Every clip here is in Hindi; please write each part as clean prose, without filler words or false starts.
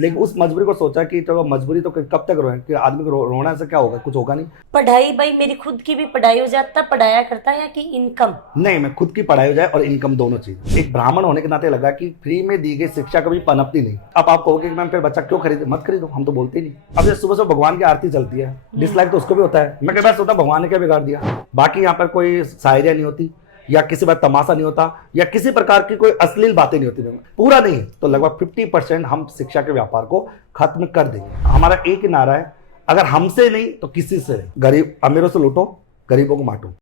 लेकिन उस मजबूरी को सोचा कि चलो मजबूरी तो कब तक रोए, कि आदमी को रोना से क्या होगा, कुछ होगा नहीं। पढ़ाई भाई मेरी खुद की भी पढ़ाई हो जाता, पढ़ाया करता या कि इनकम? नहीं, मैं खुद की पढ़ाई हो जाए और इनकम दोनों चीज। एक ब्राह्मण होने के नाते लगा कि फ्री में दी गई शिक्षा कभी पनपती नहीं। अब आप कहोगे कि मैम फिर बच्चा क्यों खरीदे, मत खरीदो, हम तो बोलते ही नहीं। अब जैसे सुबह सुबह भगवान की आरती चलती है, डिसलाइक तो उसको भी होता है। मैं कई बार सोचता भगवान ने क्या बिगाड़ दिया। बाकी यहाँ पर कोई शायरिया नहीं होती, या किसी बार तमाशा नहीं होता, या किसी प्रकार की कोई अश्लील बातें नहीं होती। पूरा नहीं तो लगभग 50% हम शिक्षा के व्यापार को खत्म कर देंगे। हमारा एक ही नारा है, अगर हमसे नहीं तो किसी से नहीं। गरीब अमीरों से लूटो, गरीबों को बांटो।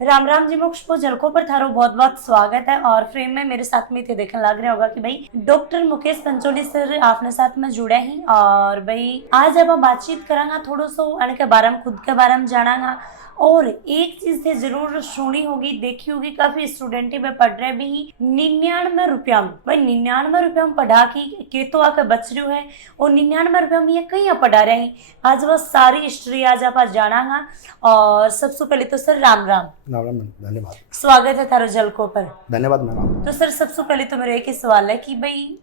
राम राम जी मोक्ष को झलकों पर थारो बहुत बहुत स्वागत है। और फ्रेम में मेरे साथ में थे देखने लग रहा होगा कि भाई डॉक्टर मुकेश पंचोली सर आपने साथ में जुड़े ही। और भाई आज अब हम बातचीत करांगा थोड़ा सो के बारे में, खुद के बारे में जानांगा। और एक चीज थे जरूर सुनी होगी, देखी होगी, काफी स्टूडेंट में पढ़ रहे भी 99 रुपया में। भाई 99 रुपया में पढ़ा के तो आके बच रही है, और 99 रुपया में ये कहीं पढ़ा रहे हैं। आज वह सारी हिस्ट्री आज आप जानांगा। और सबसे पहले तो सर राम राम। धन्यवाद, स्वागत है थारो झलकों पर। धन्यवाद मैम। तो सर सबसे पहले तो मेरा एक ही सवाल है कि भाई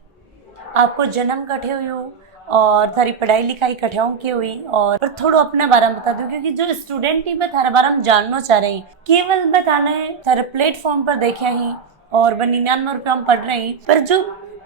आपको जन्म कठे हुई हो और थारी पढ़ाई लिखाई कठियाओं की हुई, और पर थोड़ा अपने बारे में बता दो, क्योंकि जो स्टूडेंट ही मैं थारे बारे में जानना चाह रहे हैं। केवल बताना है थारे प्लेटफॉर्म पर देखे ही और वह 99 रुपया में पढ़ रहे हैं, पर जो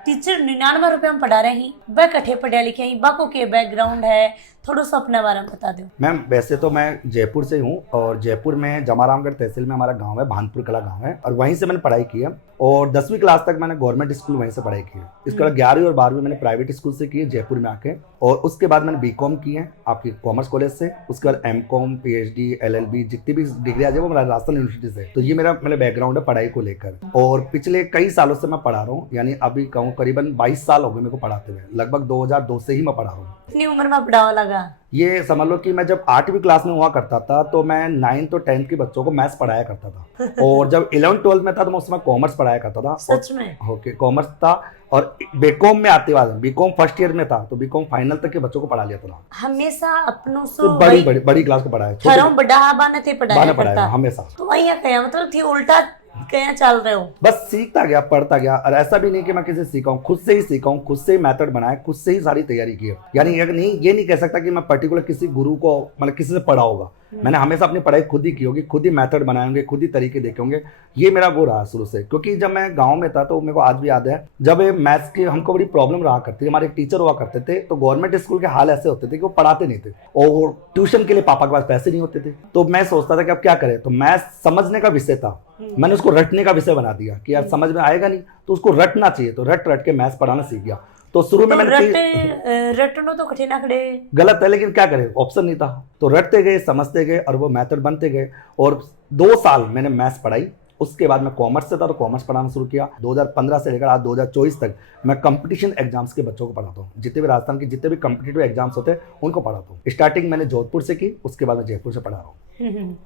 टीचर 99 रुपया में पढ़ा रहे हैं वह कठे पढ़े लिखे हैं, बाको के बैकग्राउंड है, थोड़ा सा अपने बारे में बता दो। मैम वैसे तो मैं जयपुर से हूँ, और जयपुर में जमारामगढ़ तहसील में हमारा गांव है, भानपुर कला गांव है, और वहीं से मैंने पढ़ाई की है। और 10वीं क्लास तक मैंने गवर्नमेंट स्कूल वहीं से पढ़ाई की है। इसके बाद 11वीं और 12वीं मैंने प्राइवेट स्कूल से की है जयपुर में आके। और उसके बाद मैंने बीकॉम की है आपकी कॉमर्स कॉलेज से। उसके बाद एमकॉम, पीएचडी, एलएलबी, जितनी भी डिग्री आ जाए वो मेरा राजस्थान यूनिवर्सिटी से। तो ये मेरा बैकग्राउंड है पढ़ाई को लेकर। और पिछले कई सालों से मैं पढ़ा रहा हूँ, यानी अभी कहूँ करीबन 22 साल हो गए मेरे को पढ़ाते हुए। लगभग 2002 से ही मैं पढ़ा रहा हूँ। इतनी उम्र में पढ़ावा लगा? ये समझ लो कि मैं जब 8वीं क्लास में हुआ करता था तो मैं 9th और 10th के बच्चों को मैथ्स पढ़ाया करता था। और जब 11th 12th में था तो मैं उसमें कॉमर्स पढ़ाया करता था। सच में? ओके, कॉमर्स था। और बीकॉम में आते बाद बीकॉम फर्स्ट ईयर में था तो बीकॉम फाइनल तक के बच्चों को पढ़ा लिया था। हमेशा अपनों तो सो बड़ी क्लास को पढ़ाया, थारो बड़ा बाने थे पढ़ाया करता हमेशा। तो वही कया मतलब थी उल्टा क्या चल रहे हो? बस सीखता गया, पढ़ता गया। और ऐसा भी नहीं कि मैं किसी से सीखा हूँ, खुद से ही सीखा हूँ, खुद से ही मेथड बनाया, खुद से ही सारी तैयारी की है। यानी ये नहीं कह सकता कि मैं पर्टिकुलर किसी गुरु को मतलब किसी से पढ़ा होगा। मैंने हमेशा अपनी पढ़ाई खुद ही की होगी, खुद ही मेथड बनाए होंगे, खुद ही तरीके देखे होंगे। ये मेरा वो रहा शुरू से। क्योंकि जब मैं गांव में था तो मेरे को आज भी याद है, जब मैथ्स की हमको बड़ी प्रॉब्लम रहा करती थी। हमारे एक टीचर हुआ करते थे, तो गवर्नमेंट स्कूल के हाल ऐसे होते थे कि वो पढ़ाते नहीं थे, और ट्यूशन के लिए पापा के पास पैसे नहीं होते थे। तो मैं सोचता था कि अब क्या करें। तो मैथ्स समझने का विषय था, मैंने उसको रटने का विषय बना दिया कि यार समझ में आएगा नहीं तो उसको रटना चाहिए। तो रट के मैथ्स पढ़ाना सीख गया। तो शुरू में मैंने रटनो तो कठिन खड़े गलत है, लेकिन क्या करें, ऑप्शन नहीं था। तो रटते गए, समझते गए, और वो मेथड बनते गए। और 2 साल मैंने मैथ्स पढ़ाई। उसके बाद मैं कॉमर्स से था तो कॉमर्स पढ़ाना शुरू किया। 2015 से लेकर आज 2024 तक मैं कंपटीशन एग्जाम्स के बच्चों को पढ़ाता हूँ। जितने भी राजस्थान के जितने भी कम्पिटिटिव एग्जाम्स होते हैं उनको पढ़ाता हूँ। स्टार्टिंग मैंने जोधपुर से की, उसके बाद मैं जयपुर से पढ़ा रहा हूँ।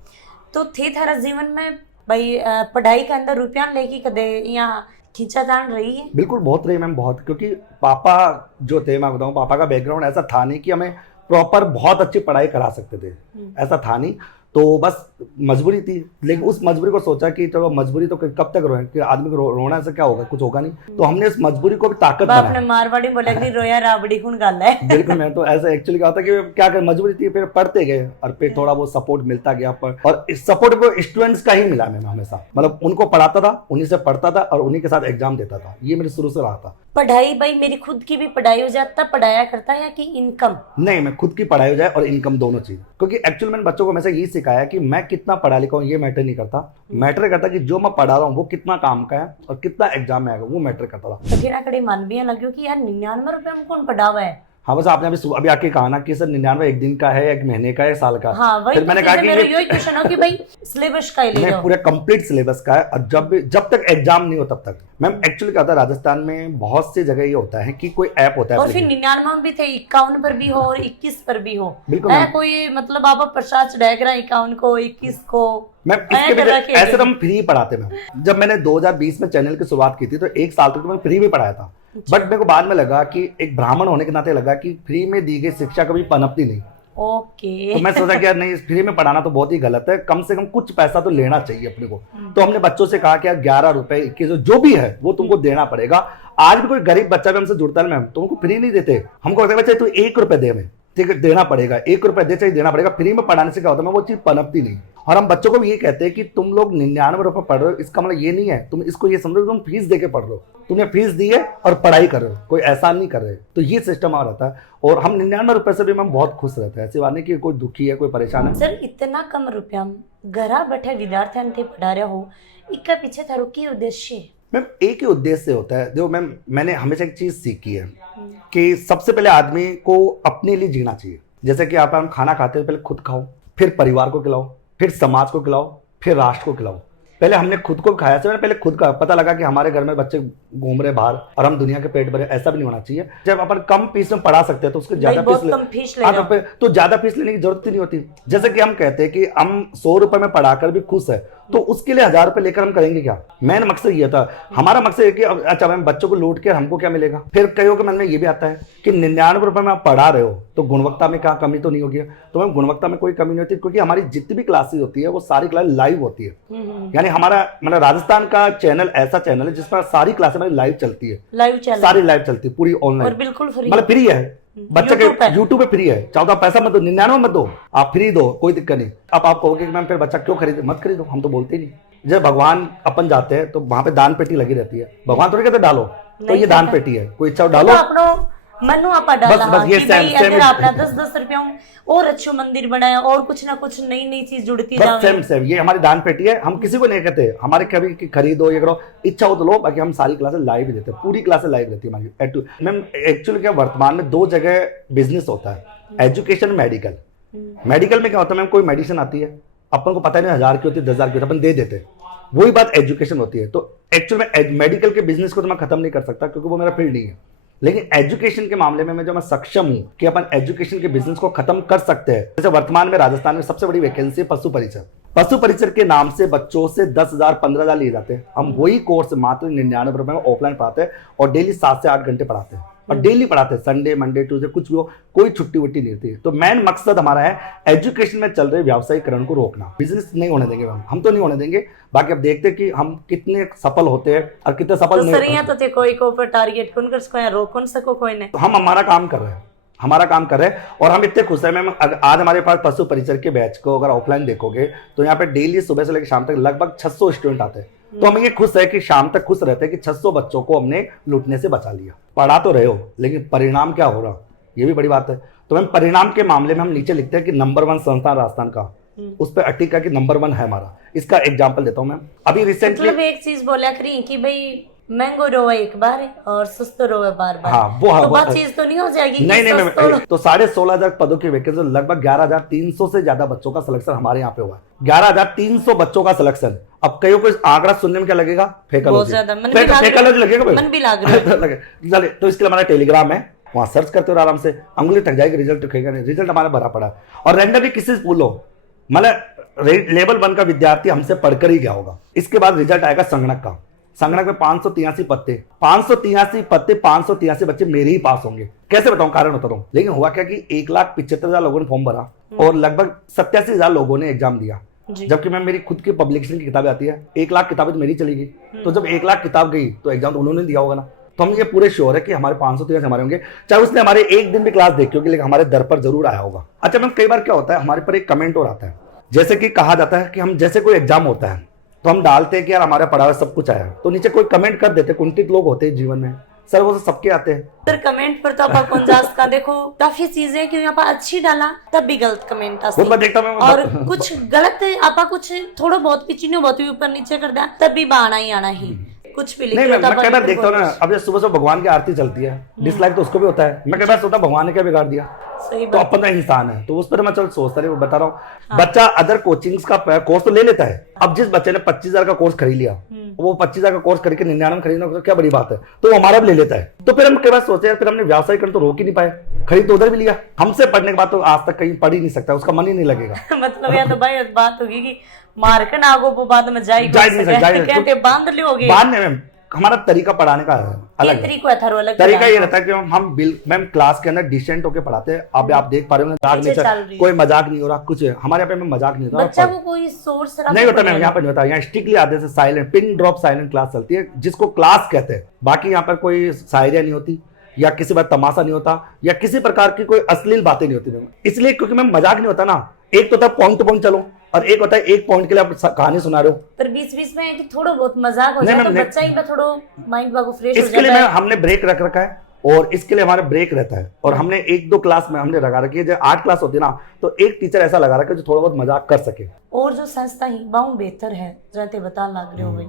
तो थे थारा जीवन में भाई पढ़ाई के अंदर रुपया लेके कदे यहाँ खींचातान रही है? बिल्कुल, बहुत रही मैम, बहुत। क्योंकि पापा जो थे, मैं बताऊँ, पापा का बैकग्राउंड ऐसा था नहीं कि हमें प्रॉपर बहुत अच्छी पढ़ाई करा सकते थे, ऐसा था नहीं। तो बस मजबूरी थी। लेकिन उस मजबूरी को सोचा कि चलो मजबूरी तो कब तक रोए, कि आदमी को रोना से क्या होगा, कुछ होगा नहीं। तो हमने इस मजबूरी को भी ताकत बनाया। मारवाड़ी बोला कि रोया राबड़ी खून गाल है। बिल्कुल, मैं तो ऐसा एक्चुअली कहा था कि क्या कर, मजबूरी थी। फिर पढ़ते गए और फिर थोड़ा वो सपोर्ट मिलता गया। और इस सपोर्ट को स्टूडेंट्स का ही मिला मैं हमेशा। मतलब उनको पढ़ाता था, उन्हीं से पढ़ता था, और उन्हीं के साथ एग्जाम देता था। ये मेरे शुरू से रहा था। पढ़ाई भाई मेरी खुद की भी पढ़ाई हो जाता, पढ़ाया करता या कि इनकम? नहीं, मैं खुद की पढ़ाई हो जाए और इनकम दोनों चीज। क्योंकि एक्चुअली मैंने बच्चों को हमेशा यही सिखाया कि मैं कितना पढ़ा लिखा हूँ ये मैटर नहीं करता। मैटर करता कि जो मैं पढ़ा रहा हूँ वो कितना काम का है और कितना एग्जाम में आएगा, वो मैटर करता था। तो फिर कड़ी मन भी लगे कि यार 99 रुपया में कौन पढ़ावा है। हाँ, बस आपने अभी आके कहा ना कि सर 99 एक दिन का है, एक महीने का है, साल का। हाँ, वही फिर मैंने कहा कि यही क्वेश्चन हो कि भाई सिलेबस का ही ले लो। पूरे कंप्लीट सिलेबस का है। और जब तक एग्जाम नहीं हो तब तक। मैम एक्चुअली क्या होता है, राजस्थान में बहुत सी जगह ये होता है कि कोई ऐप होता है, और फिर 99 में भी थे, 51 पर भी हो और 21 पर भी हो। बिल्कुल कोई मतलब आप प्रसाद चढ़ाया करा 51 को 21 को। मैम इसके भी ऐसे तो हम फ्री पढ़ाते। मैम जब मैंने 2020 में चैनल की शुरुआत की थी तो 1 साल तक तो मैं फ्री भी पढ़ाया था। बट मेरे को बाद में लगा कि एक ब्राह्मण होने के नाते लगा कि फ्री में दी गई शिक्षा कभी पनपती नहीं। ओके। तो मैं सोचा कि यार नहीं, फ्री में पढ़ाना तो बहुत ही गलत है, कम से कम कुछ पैसा तो लेना चाहिए अपने को। तो हमने बच्चों से कहा कि यार 11 रुपए 21 जो भी है वो तुमको देना पड़ेगा। आज भी कोई गरीब बच्चा भी हमसे जुड़ता है मैम, तो उनको फ्री नहीं देते। हमको कहते हैं बच्चे तू 1 रुपए दे, में ठीक है देना पड़ेगा, 1 रुपए दे चाहिए देना पड़ेगा। फ्री में पढ़ाने से क्या होता है, वो चीज पनपती नहीं। और हम बच्चों को भी ये कहते हैं कि तुम लोग 99 रुपए पढ़ रहे हो, इसका मतलब ये नहीं है तुम इसको ये समझो तुम फीस दे के पढ़ रहे हो, तुमने फीस दी है और पढ़ाई कर रहे हो, कोई एहसान नहीं कर रहे। तो ये सिस्टम आ रहता है और हम 99 रुपए से भी मैम बहुत खुश रहते हैं। ऐसी बात नहीं कि कोई दुखी है, कोई परेशान है। सर इतना कम रुपया घरा बैठे विद्यार्थियों ने पढ़ा रहे हो, इसका पीछे थारो की उद्देश्य है? मैम एक ही उद्देश्य से होता है। जो मैम मैंने हमेशा एक चीज सीखी है कि सबसे पहले आदमी को अपने लिए जीना चाहिए। जैसे कि आप हम खाना खाते हैं, पहले खुद खाओ, फिर परिवार को खिलाओ, फिर समाज को खिलाओ, फिर राष्ट्र को खिलाओ। पहले हमने खुद को खाया, से पहले खुद का पता लगा कि हमारे घर में बच्चे घूम रहे बाहर और हम दुनिया के पेट भरे, ऐसा भी नहीं होना चाहिए। जब अपन कम फीस में पढ़ा सकते हैं तो उसके ज्यादा फीस तो ज्यादा फीस लेने की जरूरत ही नहीं होती। जैसे कि हम कहते हैं कि हम 100 रुपए में पढ़ाकर भी खुश है, तो उसके लिए 1000 रुपए लेकर हम करेंगे क्या? मेन मकसद ये था हमारा, मकसद है कि अच्छा मैम बच्चों को लूट के हमको क्या मिलेगा। फिर कईयों के मन में ये भी आता है कि 99 रुपए में आप पढ़ा रहे हो तो गुणवत्ता में क्या कमी तो नहीं होगी। तो मैम गुणवत्ता में कोई कमी नहीं होती, क्योंकि हमारी जितनी भी क्लासेस होती है वो सारी क्लास लाइव होती है। यानी हमारा मतलब राजस्थान का चैनल ऐसा चैनल है जिस पर सारी क्लासें हमारी लाइव चलती है, सारी लाइव चलती है पूरी ऑनलाइन, बिल्कुल फ्री, मतलब फ्री है। बच्चे के यूट्यूब पे फ्री है, चाहो तो आप पैसा मत दो, 99 मत दो, आप फ्री दो, कोई दिक्कत नहीं। अब आप कहोगे कि मैम फिर बच्चा क्यों खरीदे, मत खरीदो, हम तो बोलते ही नहीं। जब भगवान अपन जाते हैं तो वहां पे दान पेटी लगी रहती है, भगवान थोड़ी कहते डालो, तो ये दान पेटी है, कोई इच्छा डालो। मनु आपा डाला बस ये कि भाई अगर आपने 10-10 रुपया और अच्छो मंदिर बनाया और कुछ ना कुछ नई नई चीज जुड़ती जाए। सेम ये हमारी दान पेटी है, हम किसी को नहीं कहते हमारे कभी कि खरीदो ये करो, इच्छा हो तो लो, बाकी हम सारी क्लासेस लाइव ही देते हैं, पूरी क्लासेस लाइव रहती है हमारी। मैम एक्चुअली क्या वर्तमान में 2 जगह बिजनेस होता है, एजुकेशन, मेडिकल। मेडिकल में क्या होता है मैम, कोई मेडिसिन आती है अपन को पता नहीं 1000 की होती है, 10,000 की होती है, अपन दे देते हैं। वही बात एजुकेशन होती है। तो एक्चुअल में मेडिकल के बिजनेस को तो मैं खत्म नहीं कर सकता क्योंकि वो मेरा फील्ड नहीं है, लेकिन एजुकेशन के मामले में मैं सक्षम हूं कि अपन एजुकेशन के बिजनेस को खत्म कर सकते हैं। जैसे वर्तमान में राजस्थान में सबसे बड़ी वैकेंसी पशु परिचर, पशु परिचर के नाम से बच्चों से 10,000 15,000 लिए जाते हैं। हम वही कोर्स मात्र 99 रुपए में ऑफलाइन पढ़ाते हैं और डेली 7 से 8 घंटे पढ़ाते हैं और डेली पढ़ाते हैं, संडे मंडे ट्यूसडे कुछ भी हो, कोई छुट्टी वुट्टी नहीं होती। तो मेन मकसद हमारा है एजुकेशन में चल रहे व्यावसायीकरण को रोकना। बिजनेस नहीं होने देंगे हम तो नहीं होने देंगे। बाकी अब देखते हैं कि हम कितने सफल होते हैं और कितने सफल नहीं होते। तो कोई को ऊपर टारगेट कौन कर सको या रोक कौन सको कोई नहीं। तो हम हमारा काम कर रहे हैं, हमारा काम कर रहे हैं और हम इतने खुश हैं मैम। आज हमारे पास पशु परिचर के बैच को अगर ऑफलाइन देखोगे तो यहाँ पे डेली सुबह से लेकर शाम तक लगभग 600 स्टूडेंट आते हैं। तो हम ये खुश है कि शाम तक खुश रहते हैं कि 600 बच्चों को हमने लूटने से बचा लिया। पढ़ा तो रहे हो लेकिन परिणाम क्या हो रहा, ये भी बड़ी बात है। तो मैम परिणाम के मामले में हम नीचे लिखते हैं कि नंबर 1 संस्थान राजस्थान का, उस पर अटिका की नंबर 1 है हमारा। इसका एग्जाम्पल देता हूँ मैम। अभी रिसेंटली मतलब एक चीज बोला करी कि भाई महंगो रोवे एक बार और सस्ता रोवे बार बार। हाँ, तो बात चीज तो नहीं हो जाएगी। नहीं तो 16,500 पदों की वैकेंसी, लगभग 11,300 से ज्यादा बच्चों का सिलेक्शन हमारे यहाँ पे हुआ है। 11,300 बच्चों का सिलेक्शन। अब कईयों को आंकड़ा सुनने में क्या लगेगा, फेकलॉजी लगेगा, मन भी लाग रहा है। तो इसके लिए हमारा टेलीग्राम है, वहां सर्च करते हो आराम से, अंगुली थक जाएगी, रिजल्ट दिखेगा नहीं। रिजल्ट हमारा भरा पड़ा है और रैंडमली किसी से पूछो, मतलब लेवल 1 का विद्यार्थी हमसे पढ़कर ही गया होगा। इसके बाद रिजल्ट आएगा संगणक का। संगणक में 583 पत्ते, 583 बच्चे मेरे ही पास होंगे। कैसे बताऊं, कारण बता रहा हूं। लेकिन हुआ क्या कि 1,75,000 लोगों ने फॉर्म भरा और लगभग 87,000 लोगों ने एग्जाम दिया। जबकि मैं मेरी खुद की पब्लिकेशन की किताबें आती है, 1 लाख किताबें तो मेरी चली गई। तो जब 1 लाख किताब गई तो एग्जाम तो उन्होंने दिया होगा ना। तो हम ये पूरे श्योर है कि हमारे 513 हमारे होंगे, चाहे उसने हमारे एक दिन भी क्लास देखी होगी, लेकिन हमारे दर पर जरूर आया होगा। अच्छा मैम, कई बार क्या होता है हमारे पर एक कमेंट और आता है, जैसे कि कहा जाता है कि हम जैसे कोई एग्जाम होता है तो हम डालते हैं कि यार हमारा पढ़ा हुआ सब कुछ आया, तो नीचे कोई कमेंट कर देते। कुंठित लोग होते हैं जीवन में सर, वो तो सबके आते हैं सर। कमेंट पर तो आप कौन जास का देखो काफी चीजें कि यहाँ पर अच्छी डाला तब भी गलत कमेंट आते मैं देखता हूं। और कुछ गलत आपा कुछ थोड़ा बहुत पिछने बहुत भी ऊपर नीचे कर दिया तब भी आना ही कुछ भी नहीं। मैं कई बार देखता हूँ ना, अब सुबह सुबह भगवान की आरती चलती है, डिसलाइक तो उसको भी होता है। मैं कई बार सोचता भगवान ने क्या बिगाड़ दिया, तो अपना इंसान है। तो उस पर मैं चल सोचता नहीं, बता रहा हूँ। बच्चा अदर कोचिंग्स का कोर्स तो ले लेता है। अब जिस बच्चे ने 25,000 का कोर्स खरीद लिया, वो 25,000 का कोर्स खरीद के 99 में खरीदना क्या बड़ी बात है, तो वो हमारा भी ले लेता है। तो फिर हम कई बार सोचते हैं, फिर हमने व्यावसायीकरण तो रोक ही नहीं पाए, खरीद तो उधर भी लिया। हमसे पढ़ने के बाद तो आज तक कहीं पढ़ ही नहीं सकता, उसका मन ही नहीं लगेगा। मतलब या तो भाई बात होगी कि मार्केट आगो वो बाद में जाए बांधने में हमारा तरीका पढ़ाने का है अलग है। तरीका था अलग तरीका ये रहता है कि हम मैम क्लास के अंदर डिसेंट होके पढ़ाते हैं। अब आप देख पा रहे हो मजाक नहीं चल रही, कोई मजाक नहीं हो रहा, कुछ है हमारे यहाँ पे मजाक नहीं होता, बच्चा को कोई सोर्स नहीं होता मैम, यहाँ पे नहीं होता। यहाँ स्ट्रिक्टली आते से silent, pin drop silent class चलती है, जिसको क्लास कहते हैं। बाकी यहाँ पर कोई शायरिया नहीं होती, या किसी बात तमाशा नहीं होता, या किसी प्रकार की कोई अश्लील बातें नहीं होती मैम। इसलिए क्योंकि मैम मजाक नहीं होता ना, एक तो होता है पॉइंट टू पॉइंट चलो, और एक होता है एक पॉइंट के लिए आप कहानी सुना रहे हो, पर बीच बीच में है कि थोड़ा बहुत मजाक हो जाए तो बच्चा ही थोड़ा माइंड बागो फ्रेश हो जाता है। इसके लिए मैम हमने ब्रेक रख रखा है, और इसके लिए हमारा ब्रेक रहता है। और हमने 1-2 क्लास में हमने लगा रखी है, जब 8 क्लास होती है ना, तो एक टीचर ऐसा लगा रखा है जो थोड़ा बहुत मजाक कर सके। और जो संस्था ही बहुत बेहतर है जैसे बता लग रहे हो भाई,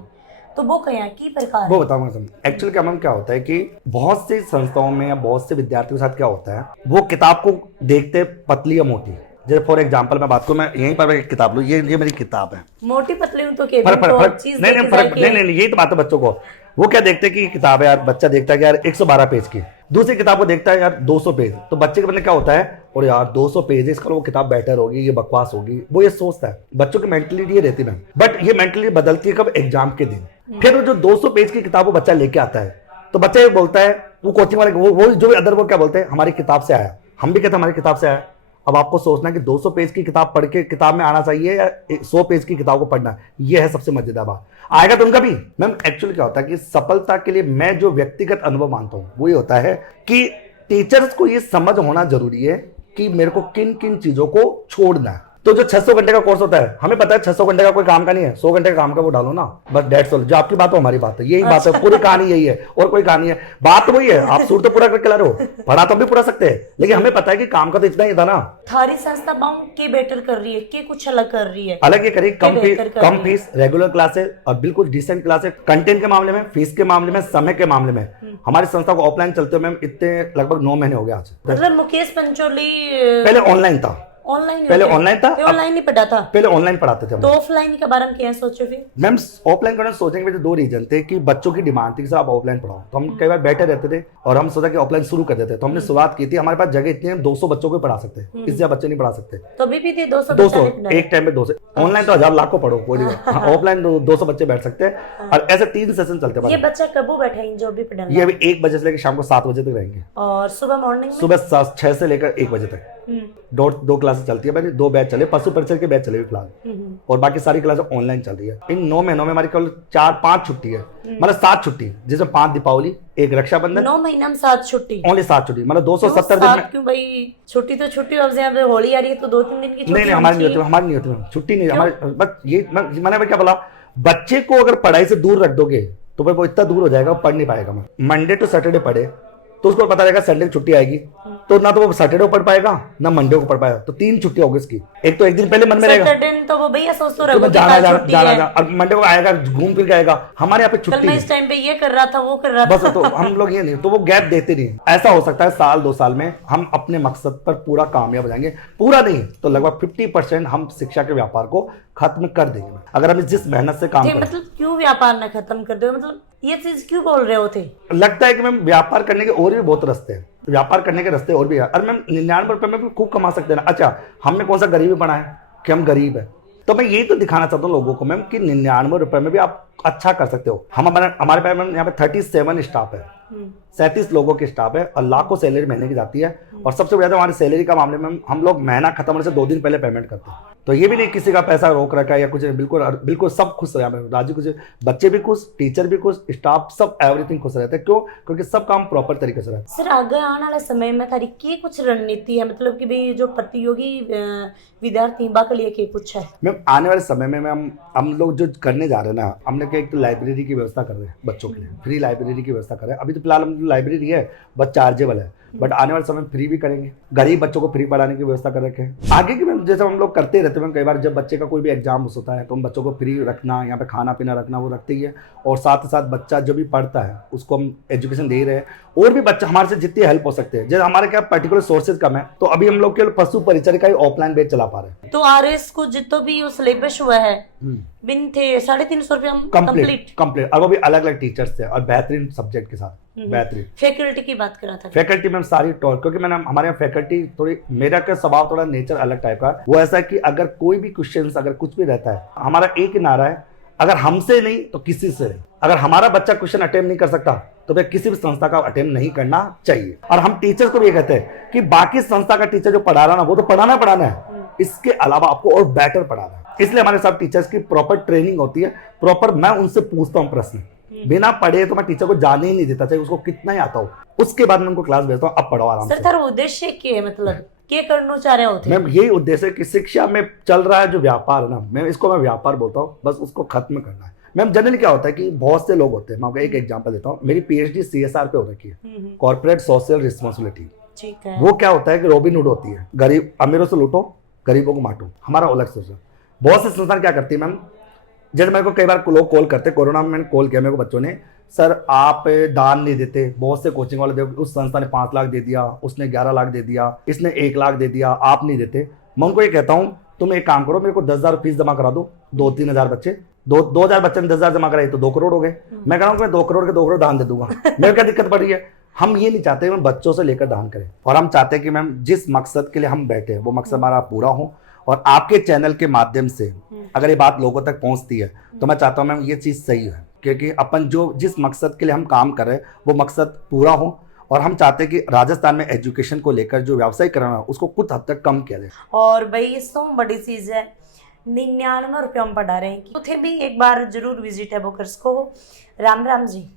तो वो क्या की प्रकार वो बताऊंगा। एक्चुअली क्या मैम क्या होता है कि बहुत सी संस्थाओं में या बहुत से विद्यार्थियों के साथ क्या होता है, वो किताब को देखते पतली या मोटी। जैसे फॉर एग्जांपल मैं बात करूं, मैं यहीं पर एक किताब लूं, ये मेरी किताब है, मोटी पतली तो नहीं, यही तो बात है बच्चों को। वो क्या देखते हैं कि किताब है यार, बच्चा देखता है कि यार 112 पेज की, दूसरी किताब को देखता है यार 200 पेज, तो बच्चे के मतलब क्या होता है, और यार 200 पेज है, इसका वो किताब बेटर होगी, ये बकवास होगी, वो ये सोचता है। बच्चों की मेंटलिटी ये रहती है, बट ये मेंटलिटी बदलती है कब, एग्जाम के दिन। फिर जो 200 पेज की किताब वो बच्चा लेके आता है, तो बच्चा ये बोलता है, वो कोचिंग वाले वो जो अदर वो क्या बोलते हैं, हमारी किताब से आया। हम भी कहते हैं हमारी किताब से आया। अब आपको सोचना है कि 200 पेज की किताब पढ़ के किताब में आना चाहिए या 100 पेज की किताब को पढ़ना है, ये है सबसे मजेदार बात। आएगा तो उनका भी। मैम एक्चुअली क्या होता है कि सफलता के लिए मैं जो व्यक्तिगत अनुभव मानता हूं वो ये होता है कि टीचर्स को ये समझ होना जरूरी है कि मेरे को किन किन चीजों को छोड़ना है। तो जो 600 घंटे का कोर्स होता है, हमें पता है 600 घंटे का कोई काम का नहीं है, 100 घंटे का काम का वो डालो ना, बस डेट्स ऑल। जो आपकी बात हो हमारी बात है, यही बात है, पूरी कहानी यही है, और कोई कहानी है। बात वही है, आप सूट तो पूरा करके ला रहे हो, पढ़ा तो भी पूरा सकते हैं, लेकिन हमें पता है कि काम का तो इतना ही था ना। थारी संस्था बाउंड के बेटर कर रही है, के कुछ अलग कर रही है, अलग ये करिए, कम फीस, रेगुलर क्लासेस और बिल्कुल डिसेंट क्लासेस, कंटेंट के मामले में, फीस के मामले में, समय के मामले में। हमारी संस्था को ऑफलाइन चलते हुए मैम इतने लगभग 9 महीने हो गए आज। मतलब मुकेश पंचोली पहले ऑनलाइन था, पहले ऑनलाइन था, ऑनलाइन नहीं पढ़ा था, पहले ऑनलाइन पढ़ाते थे। तो ऑफलाइन के बारे में क्या सोचो फिर? मैम ऑफलाइन करने सोचने के 2 रीजन थे कि बच्चों की डिमांड थी कि सर आप ऑफलाइन पढ़ाओ, तो हम कई बार बैठे रहते थे और हम सोचा कि ऑफलाइन शुरू कर देते, तो हमने शुरुआत की थी। हमारे पास जगह इतनी है, 200 बच्चों को पढ़ा सकते हैं, इससे बच्चे नहीं पढ़ा सकते। तो अभी भी थी 200 एक टाइम में 200। ऑनलाइन तो 1000 लाखों पढ़ो, कोई नहीं, ऑफलाइन 200 बच्चे बैठ सकते हैं, और ऐसे 3 सेशन चलते हैं। ये बच्चा कब बैठे जो भी पढ़ना? ये अभी 1 बजे से लेकर शाम को 7 बजे तक रहेंगे, और सुबह मॉर्निंग सुबह 6 से लेकर 1 बजे तक 2 क्लासेस चलती है। 2 बैच चले, पशु परिचय के बैच चले फिलहाल, और बाकी सारी क्लासेस ऑनलाइन चल रही है। इन 9 महीनों में हमारी केवल 4-5 छुट्टी है, मतलब 7 छुट्टी, जिसमें 5 दीपावली, 1 रक्षाबंधन। 9 महीना में 7 छुट्टी, ओनली 7 छुट्टी, मतलब 270 दिन में। क्यों भाई? छुट्टी तो छुट्टी, अब यहाँ पे होली आ रही है तो 2-3 दिन की छुट्टी। नहीं, हमारी नहीं होती छुट्टी नहीं हमारी। बस ये मैंने क्या बोला, बच्चे को अगर पढ़ाई से दूर रख दोगे तो फिर वो इतना दूर हो जाएगा, पढ़ नहीं पाएगा। मंडे टू सैटरडे पढ़े तो उसको पता रहेगा संडे की छुट्टी आएगी, तो ना तो वो सैटरडे को पढ़ पाएगा ना मंडे को पढ़ पाएगा, तो 3 छुट्टी होगी इसकी। एक तो एक दिन पहले मन में रहेगा सैटरडे तो वो भैया सोच तो रखो जाना, और मंडे को आएगा, घूम फिर के आएगा। हमारे यहाँ पे छुट्टी, मैं इस टाइम पे ये कर रहा था, वो कर रहा था, बस। तो हम लोग ये नहीं, तो वो गैप देते नहीं। ऐसा हो सकता है 1-2 साल में हम अपने मकसद पर पूरा कामयाब हो जाएंगे, पूरा नहीं तो लगभग 50% हम शिक्षा के व्यापार को खत्म कर देंगे, अगर हम जिस मेहनत से काम करें। मतलब क्यों व्यापार न खत्म कर दो, मतलब ये चीज क्यों बोल रहे होते? लगता है कि मैम व्यापार करने के और भी बहुत रास्ते हैं, व्यापार करने के रास्ते और भी है। और मैम 99 रुपए में भी खूब कमा सकते हैं ना। अच्छा, हमने कौन सा गरीबी बना है कि हम गरीब है? तो मैं यही तो दिखाना चाहता हूँ लोगों को मैम कि 99 रुपए में भी आप अच्छा कर सकते हो। हमारे पास मैम यहाँ पे 37 स्टाफ है, 37 लोगों के स्टाफ है, और लाखों सैलरी महीने की जाती है। और सबसे ज्यादा हमारी सैलरी का मामले में हम लोग महीना खत्म होने से 2 दिन पहले पेमेंट करते हैं। तो ये भी नहीं किसी का पैसा रोक रखा है या कुछ, बिल्कुल सब खुश रहे, राजी खुश, बच्चे भी खुश, टीचर भी खुश, स्टाफ सब एवरीथिंग खुश रहते हैं। क्यों? क्योंकि सब काम प्रॉपर तरीके से रहता है। सर आगे आने वाले समय में थारी की कुछ रणनीति है, मतलब कि भाई जो प्रतियोगी विद्यार्थी बाके लिए के कुछ है? मैम आने वाले समय में हम लोग जो करने जा रहे हैं ना, हमने क्या एक तो लाइब्रेरी की व्यवस्था कर रहे हैं बच्चों के लिए, फ्री लाइब्रेरी की व्यवस्था कर रहे हैं। अभी तो फिलहाल हम लाइब्रेरी है बस चार्जेबल है, बट आने वाले समय फ्री भी करेंगे। गरीब बच्चों को फ्री पढ़ाने की व्यवस्था कर रखे हैं। आगे की मैम जैसे हम लोग करते रहते हैं, कई बार जब बच्चे का कोई भी एग्जाम होता है तो हम बच्चों को फ्री रखना, यहाँ पे खाना पीना रखना वो रखते ही है। और साथ ही साथ बच्चा जो भी पढ़ता है उसको हम एजुकेशन दे रहे हैं, और भी बच्चा हमारे से जितनी हेल्प हो सकते हैं। जैसे हमारे क्या पर्टिकुलर सोर्सेज कम है, तो अभी हम लोग केवल पशु परिचय का ही ऑफलाइन बैच चला पा रहे हैं। तो आरएस को जितना भी सिलेबस हुआ है बिन थे 350 रुपया कंप्लीट, और वो भी अलग अलग टीचर्स थे और बेहतरीन सब्जेक्ट के साथ। बेहतरीन फैकल्टी की बात करा था, फैकल्टी में सारी टॉप, क्योंकि मैंने हमारे यहाँ फैकल्टी थोड़ी, मेरा का स्वभाव थोड़ा नेचर अलग टाइप का, वो ऐसा है कि अगर कोई भी क्वेश्चन, अगर कुछ भी रहता है, हमारा एक ही नारा है, अगर हमसे नहीं तो किसी से नहीं। अगर हमारा बच्चा क्वेश्चन अटेम्प्ट नहीं कर सकता तो फिर किसी भी संस्था का अटेम्प्ट नहीं करना चाहिए। और हम टीचर्स को भी ये कहते हैं कि बाकी संस्था का टीचर जो पढ़ा रहा ना वो तो पढ़ाना है, इसके अलावा आपको और बेटर पढ़ाना है। इसलिए हमारे साथ टीचर्स की प्रॉपर ट्रेनिंग होती है, प्रॉपर मैं उनसे पूछता हूँ प्रश्न, बिना पढ़े तो मैं टीचर को जाने ही नहीं देता, चाहे उसको कितना ही आता हो। उसके बाद मैं उनको क्लास भेजता हूँ, अब पढ़ो आराम सर से। थारो उद्देश्य क्या है, मतलब क्या करना चाह रहे होते? मैम यही उद्देश्य है कि शिक्षा में चल रहा है जो व्यापार है ना, मैं व्यापार बोलता हूँ, बस उसको खत्म करना है। मैम जनरली क्या होता है कि बहुत से लोग होते हैं, मैं आपको एक एग्जांपल देता हूँ। मेरी पीएचडी CSR पे हो रखी है, कॉर्पोरेट सोशल रिस्पॉन्सिबिलिटी। ठीक है। वो क्या होता है कि रॉबिन हुड होती है, गरीब अमीरों से लूटो गरीबों को बांटो, हमारा अलग सोच है। बहुत से संस्थान क्या करती है मैम, जैसे मेरे को कई बार लोग कॉल करते, कोरोना में मैंने कॉल किया मेरे को बच्चों ने, सर आप दान नहीं देते। बहुत से कोचिंग वाले देखो, उस संस्था ने 5 लाख दे दिया, उसने 11 लाख दे दिया, इसने 1 लाख दे दिया, आप नहीं देते। मैं उनको ये कहता हूँ तुम एक काम करो, मेरे को 10,000 फीस जमा करा दो, 2-3 हजार बच्चे, 2,000 बच्चे ने 10,000 जमा कराए तो 2 करोड़ हो गए। मैं कह रहा हूँ मैं 2 करोड़ के 2 करोड़ दान दे दूंगा, मेरे क्या दिक्कत पड़ रही है। हम ये नहीं चाहते मैम बच्चों से लेकर दान करें, और हम चाहते हैं कि मैम जिस मकसद के लिए हम बैठे हैं वो मकसद हमारा पूरा हो। और आपके चैनल के माध्यम से अगर ये बात लोगों तक पहुंचती है तो मैं चाहता हूँ मैम ये चीज़ सही है, क्योंकि अपन जो जिस मकसद के लिए हम काम कर रहे हैं वो मकसद पूरा हो। और हम चाहते हैं कि राजस्थान में एजुकेशन को लेकर जो व्यावसायीकरण है उसको कुछ हद तक कम किया जाए। और भाई इससे बड़ी चीज है 99 रुपये में पढ़ा रहे हैं कि उथे भी एक बार जरूर विजिट है बुकर्स को। राम राम जी।